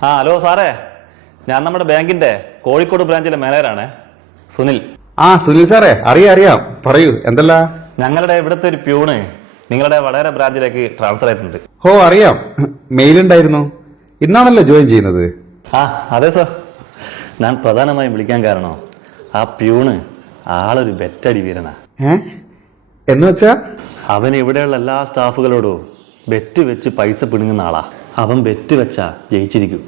Hello സാറേ, ഞാൻ നമ്മുടെ ബാങ്കിന്റെ കോഴിക്കോട് ബ്രാഞ്ചിലെ മാനേജറാണ് സുനിൽ. സുനിൽ സാറേ, അറിയാം പറയൂ, എന്തല്ല? ഞങ്ങളുടെ ഇവിടുത്തെ ഒരു പ്യൂണ് നിങ്ങളുടെ വളരെ ബ്രാഞ്ചിലേക്ക് ട്രാൻസ്ഫർ ആയിട്ടുണ്ട്. അറിയാം, മെയിൽ ഉണ്ടായിരുന്നു. ഇന്നാണല്ലോ ജോയിൻ ചെയ്യുന്നത്. അതെ സാർ. ഞാൻ പ്രധാനമായും വിളിക്കാൻ കാരണം ആ പ്യൂണ് ആളൊരു ബെറ്റടി വീരനാ. എന്ന് വെച്ചാ അവന് ഇവിടെയുള്ള എല്ലാ സ്റ്റാഫുകളോടും ബെറ്റ് വെച്ച് പൈസ പിടുങ്ങുന്ന ആളാ. അവൻ ബെറ്റ് വെച്ചാ ജയിച്ചിരിക്കും.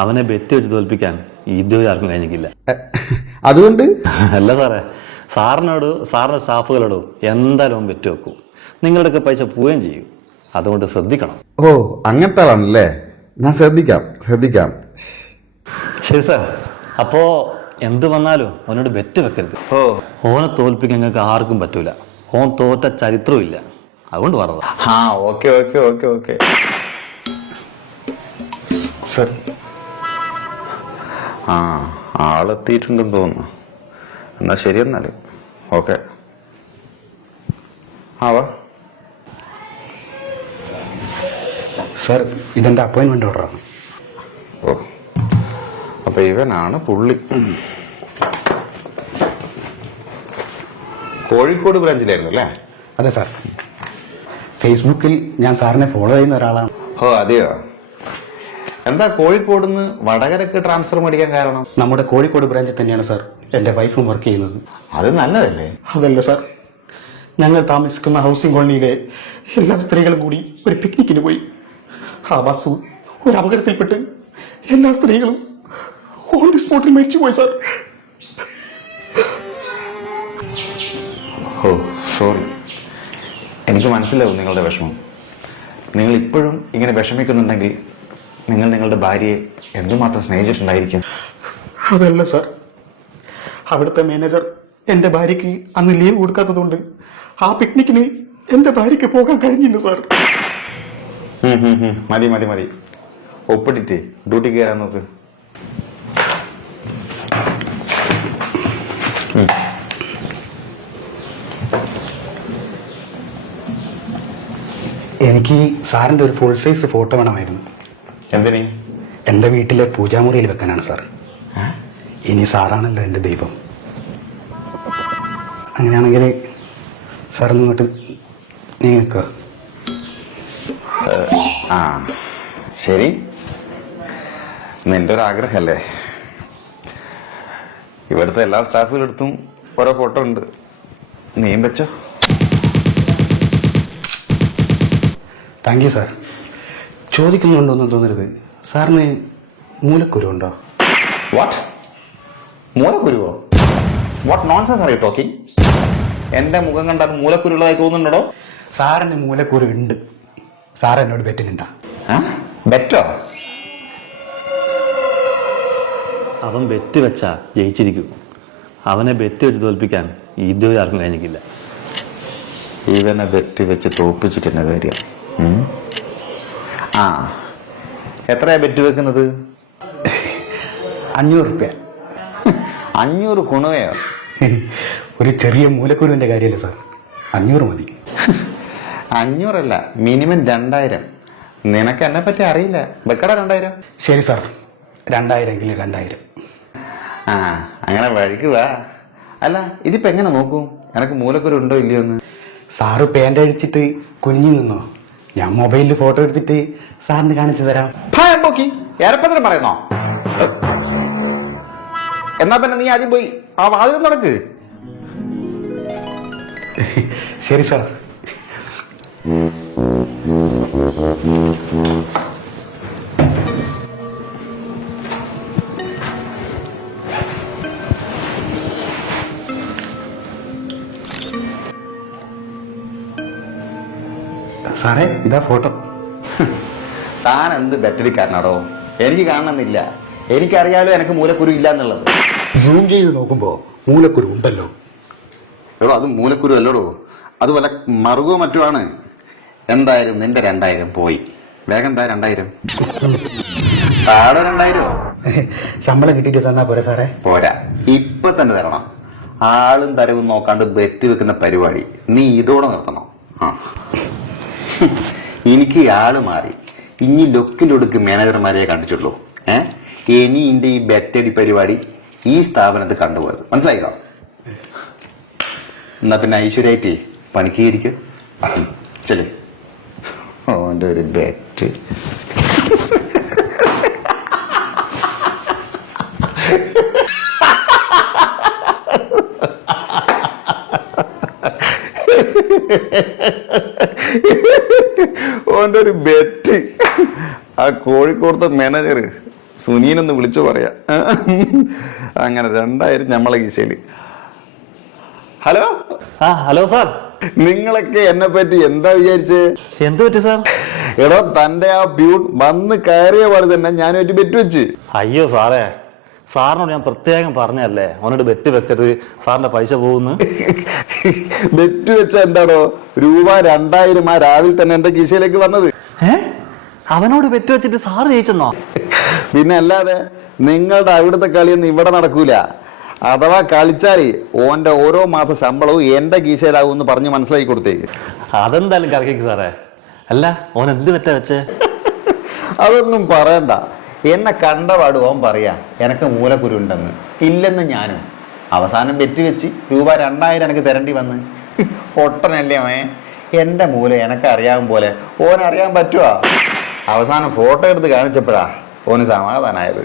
അവനെ ബെറ്റ് വെച്ച് തോൽപ്പിക്കാൻ ഇതുവരെ ആർക്കും കഴിഞ്ഞിട്ടില്ല. അതുകൊണ്ട് അല്ല സാറേ, സാറിന്റെ സ്റ്റാഫുകളോടും എന്തായാലും അവൻ ബെറ്റ് വെക്കും. നിങ്ങളുടെയൊക്കെ പൈസ പോവുകയും ചെയ്യും. അതുകൊണ്ട് ശ്രദ്ധിക്കണം. അങ്ങനത്തെ ആളാണല്ലേ. ഞാൻ ശ്രദ്ധിക്കാം. ശരി സാർ. അപ്പോ എന്ത് വന്നാലും അവനോട് ബെറ്റ് വെക്കരുത്. ഓനെ തോൽപ്പിക്കാൻ ഞങ്ങൾക്ക് ആർക്കും പറ്റൂല. ഓൻ തോറ്റ ചരിത്രവും ഇല്ല. അതുകൊണ്ട് പറഞ്ഞത്. Okay sir. ആളെത്തിയിട്ടുണ്ടെന്ന് തോന്നുന്നു. എന്നാ ശരി, എന്നാല് ഓക്കെ. വാ സർ, ഇതെന്റെ അപ്പോയിന്റ്മെന്റ് ഓർഡറാണ്. അപ്പൊ ഇവനാണ് പുള്ളി. കോഴിക്കോട് ബ്രാഞ്ചിലായിരുന്നു അല്ലേ? അതെ സാർ. ഫേസ്ബുക്കിൽ ഞാൻ സാറിനെ ഫോളോ ചെയ്യുന്ന ഒരാളാണ്. അതെയോ? എന്താ കോഴിക്കോട് നിന്ന് വടകരക്ക് ട്രാൻസ്ഫർ മേടിക്കാൻ കാരണം? നമ്മുടെ കോഴിക്കോട് ബ്രാഞ്ചിൽ തന്നെയാണ് സാർ എന്റെ വൈഫും വർക്ക് ചെയ്യുന്നത്. അത് നല്ലതല്ലേ? അതല്ല സാർ, ഞങ്ങൾ താമസിക്കുന്ന ഹൗസിംഗ് കോളനിയിലെ എല്ലാ സ്ത്രീകളും കൂടി ഒരു പിക്നിക്കിന് പോയി. ആ ബസ് ഒരു അപകടത്തിൽപ്പെട്ട് എല്ലാ സ്ത്രീകളും ഓൺ ദി സ്പോട്ടിൽ മരിച്ചു പോയി സാർ. സോറി, എനിക്ക് മനസ്സിലാവും നിങ്ങളുടെ വിഷമം. നിങ്ങൾ ഇപ്പോഴും ഇങ്ങനെ വിഷമിക്കുന്നുണ്ടെങ്കിൽ നിങ്ങൾ നിങ്ങളുടെ ഭാര്യയെ എന്തുമാത്രം സ്നേഹിച്ചിട്ടുണ്ടായിരിക്കും. അതല്ല സാർ, അവിടുത്തെ മാനേജർ എന്റെ ഭാര്യയ്ക്ക് അന്ന് ലീവ് കൊടുക്കാത്തതുകൊണ്ട് ആ പിക്നിക്കിന് എന്റെ ഭാര്യയ്ക്ക് പോകാൻ കഴിഞ്ഞില്ല സാർ. മതി ഒപ്പിട്ടിട്ട് ഡ്യൂട്ടിക്ക് കയറാൻ നോക്ക്. എനിക്ക് സാറിന്റെ ഒരു ഫുൾ സൈസ് ഫോട്ടോ വേണമായിരുന്നു. എന്തിന്? എന്റെ വീട്ടിലെ പൂജാമുറിയിൽ വെക്കാനാണ് സാർ. ഇനി സാറാണല്ലോ എന്റെ ദൈവം. അങ്ങനെയാണെങ്കിൽ സാറൊന്നും ഇങ്ങോട്ട് നീങ്ങുക. ശരി, നിന്റെ ഒരു ആഗ്രഹമല്ലേ. ഇവിടുത്തെ എല്ലാ സ്റ്റാഫുകളെടുത്തും ഓരോ ഫോട്ടോ ഉണ്ട്. നീയും വെച്ചോ. Thank you sir. ചോദിക്കുന്നുണ്ടോന്നും തോന്നരുത്, സാറിന് മൂലക്കുരുണ്ടോ? വാട്ട്? മൂലക്കുരുവോ? What nonsense are you talking? എന്റെ മുഖം കണ്ടാൽ മൂലക്കുരുള്ളതായി തോന്നുന്നുണ്ടോ? സാറിന് മൂലക്കുരു ഉണ്ട്. സാർ എന്നോട് ബെറ്റിനുണ്ടാ? ബെറ്റോ? അവൻ ബെറ്റ് വെച്ചാ ജയിച്ചിരിക്കും. അവനെ ബെറ്റ് വെച്ച് തോൽപ്പിക്കാൻ ഇതുവരെ ആർക്കും കഴിഞ്ഞിട്ടില്ല. ഇവനെ ബെറ്റ് വെച്ച് തോൽപ്പിച്ചിട്ടെന്നെ കാര്യം. എത്രയാ ബെറ്റ് വെക്കുന്നത്? 500 രൂപ. 500 കുണവയോ? ഒരു ചെറിയ മൂലക്കുരുവിന്റെ കാര്യമല്ലേ സാർ, 500 മതി. 500 അല്ല, മിനിമം 2000. നിനക്ക് എന്നെ പറ്റി അറിയില്ല. വെക്കട 2000. ശരി സാർ, 2000 എങ്കിൽ 2000. അങ്ങനെ വഴിക്കുക. അല്ല, ഇതിപ്പോ എങ്ങനെ നോക്കും എനക്ക് മൂലക്കുരു ഉണ്ടോ ഇല്ലയോ എന്ന്? സാറ് പാന്റ് അഴിച്ചിട്ട് കുനിഞ്ഞു നിന്നോ, ഞാൻ മൊബൈലിൽ ഫോട്ടോ എടുത്തിട്ട് സാറിന് കാണിച്ചു തരാം. ഏറെപ്പത്തിന് പറയുന്നോ? എന്നാ പിന്നെ നീ ആദ്യം പോയി ആ വാതിലും നടക്ക്. ശരി സാർ. സാറേ, ഇതാ ഫോട്ടോ. താൻ എന്ത് ബെറ്റടിക്കാരനാടോ? എനിക്ക് കാണണമെന്നില്ല. എനിക്കറിയാലോ എനിക്ക് മൂലക്കുരു ഇല്ല എന്നുള്ളത്. സൂം ചെയ്ത് നോക്കുമ്പോ മൂലക്കുരു ഉണ്ടല്ലോ. എടോ, അത് മൂലക്കുരു അല്ലടോ, അത് വല്ല മറുകോ മറ്റോ ആണ്. എന്തായാലും നിന്റെ 2000 പോയി. വേഗം എന്താ 2000? താഴെ 2000. ശമ്പളം കിട്ടിയിട്ട് തന്നാ പോരെ സാറേ? പോരാ, ഇപ്പൊ തന്നെ തരണം. ആളും തരവും നോക്കാണ്ട് ബെറ്റ് വെക്കുന്ന പരിപാടി നീ ഇതോടെ നിർത്തണം. എനിക്ക് ആള് മാറി, ഇനി ലൊക്കിലൊടുക്ക് മാനേജർമാരെ കണ്ടിട്ടുള്ളൂ. ഇനി ഇന്റെ ഈ ബെറ്റടി പരിപാടി ഈ സ്ഥാപനത്തിൽ കണ്ടുപോയത് മനസ്സിലായില്ലോ. എന്നാ പിന്നെ ഐശ്വര്യായിട്ട് പണിക്കിയിരിക്കും. ചെല്ലേ ഓന്റെ ഒരു ബെറ്റ്. ഓന്റെ ഒരു ബെറ്റ്. ആ കോഴിക്കോടത്തെ മാനേജർ സുനീനൊന്ന് വിളിച്ചു പറയാ. അങ്ങനെ 2000 നമ്മളെ കീശയില്. Hello hello sir. നിങ്ങളൊക്കെ എന്നെ പറ്റി എന്താ വിചാരിച്ചേ? എന്ത് പറ്റി സാർ? എടോ തന്റെ ആ പ്യൂൺ വന്ന് കയറിയ പോലെ തന്നെ ഞാനൊരു ബെറ്റ് വെച്ച്. അയ്യോ സാറേ, സാറിനോട് ഞാൻ പ്രത്യേകം പറഞ്ഞല്ലേ അവനോട് ബെറ്റ് വെക്കരുത്, സാറിന്റെ പൈസ പോകുന്നു. ബെറ്റ് വെച്ച എന്താണോ രൂപ 2000 ആ രാവിലെ തന്നെ എന്റെ കീശയിലേക്ക് വന്നത്. അവനോട് ബെറ്റ് വെച്ചിട്ട് സാറ് ജയിച്ചെന്നോ? പിന്നെ അല്ലാതെ നിങ്ങളുടെ അവിടുത്തെ കളിയൊന്നും ഇവിടെ നടക്കൂല. അഥവാ കളിച്ചാല് ഓന്റെ ഓരോ മാസ ശമ്പളവും എന്റെ കീശയിലാവും എന്ന് പറഞ്ഞ് മനസ്സിലാക്കി കൊടുത്തേക്ക്. അതെന്തായാലും കറക്കിക്ക് സാറേ. അല്ല ഓൻ എന്ത് ബെറ്റാ വെച്ചേ? അതൊന്നും പറയണ്ട. എന്നെ കണ്ടപാട് ഓൻ പറയാ എനക്ക് മൂലക്കുരു ഉണ്ടെന്ന്. ഇല്ലെന്ന് ഞാനും. അവസാനം ബെറ്റ് വെച്ച് രൂപ 2000 എനിക്ക് തരേണ്ടി വന്ന്. പൊട്ടനല്ലേ അവൻ. എന്റെ മൂല എനക്ക് അറിയാവും പോലെ ഓൻ അറിയാൻ പറ്റുവാ. അവസാനം ഫോട്ടോ എടുത്ത് കാണിച്ചപ്പോഴാ ഓന് സമാധാനായത്.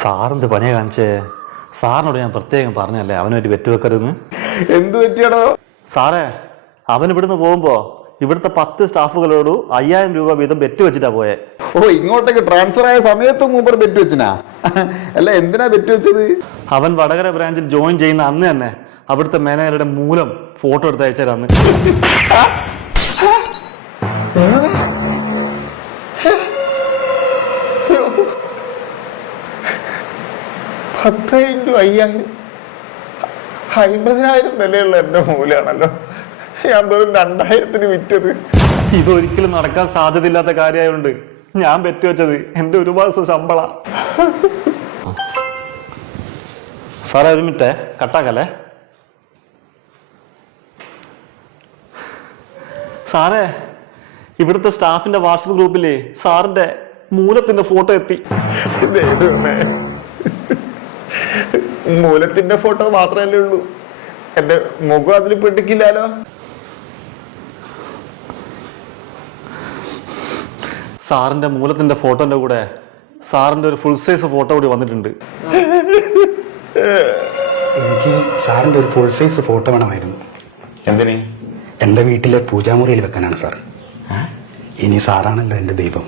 സാറെന്ത് പണിയാ കാണിച്ചേ? സാറിനോട് ഞാൻ പ്രത്യേകം പറഞ്ഞല്ലേ അവനൊരു ബെറ്റ് വെക്കരുതെന്ന്. എന്ത് പറ്റിയാടോ? സാറേ, അവൻ ഇവിടുന്ന് പോകുമ്പോ ഇവിടുത്തെ 10 സ്റ്റാഫുകളോട് 5000 രൂപ വീതം ബെറ്റ് വെച്ചിട്ടാ പോയെ. ഓ, ഇങ്ങോട്ടേക്ക് ട്രാൻസ്ഫർ ആയ സമയത്തും മൂപ്പർ ബെറ്റ് വെച്ചിനാ? അല്ല, എന്തിനാ ബെറ്റ് വെച്ചത്? അവൻ വടകര ബ്രാഞ്ചിൽ ജോയിൻ ചെയ്യുന്ന അന്ന് തന്നെ അവിടുത്തെ മാനേജറുടെ മൂലം ഫോട്ടോ എടുത്ത് അയച്ചതന്ന്. $10,000 $5,000 50,000 വിലയുള്ള എന്റെ മൂലാണല്ലോ. ഞാൻ വെറും 2000 വിറ്റത്. ഇതൊരിക്കലും നടക്കാൻ സാധ്യതയില്ലാത്ത കാര്യമായോണ്ട് ഞാൻ ബെറ്റ് വെച്ചത് എന്റെ ഒരു മാസം ശമ്പള. സാറേ ഒരു മിനിറ്റ് കട്ടാക്കല്ലേ. സാറേ, ഇവിടുത്തെ സ്റ്റാഫിന്റെ വാട്സപ്പ് ഗ്രൂപ്പില് സാറിന്റെ മൂലത്തിന്റെ ഫോട്ടോ എത്തി. മൂലത്തിന്റെ ഫോട്ടോ മാത്രമല്ലേ ഉള്ളൂ, എന്റെ മുഖം അതിൽ പെട്ടിക്കില്ലാലോ. സാറിന്റെ മൂലത്തിന്റെ ഫോട്ടോന്റെ കൂടെ സാറിന്റെ ഒരു ഫുൾ സൈസ് ഫോട്ടോ കൂടി വന്നിട്ടുണ്ട്. എനിക്ക് സാറിന്റെ ഒരു ഫുൾ സൈസ് ഫോട്ടോ വേണമായിരുന്നു. എന്തിന്? എന്റെ വീട്ടിലെ പൂജാമുറിയിൽ വെക്കാനാണ് സാർ. ഇനി സാറാണല്ലോ എന്റെ ദൈവം.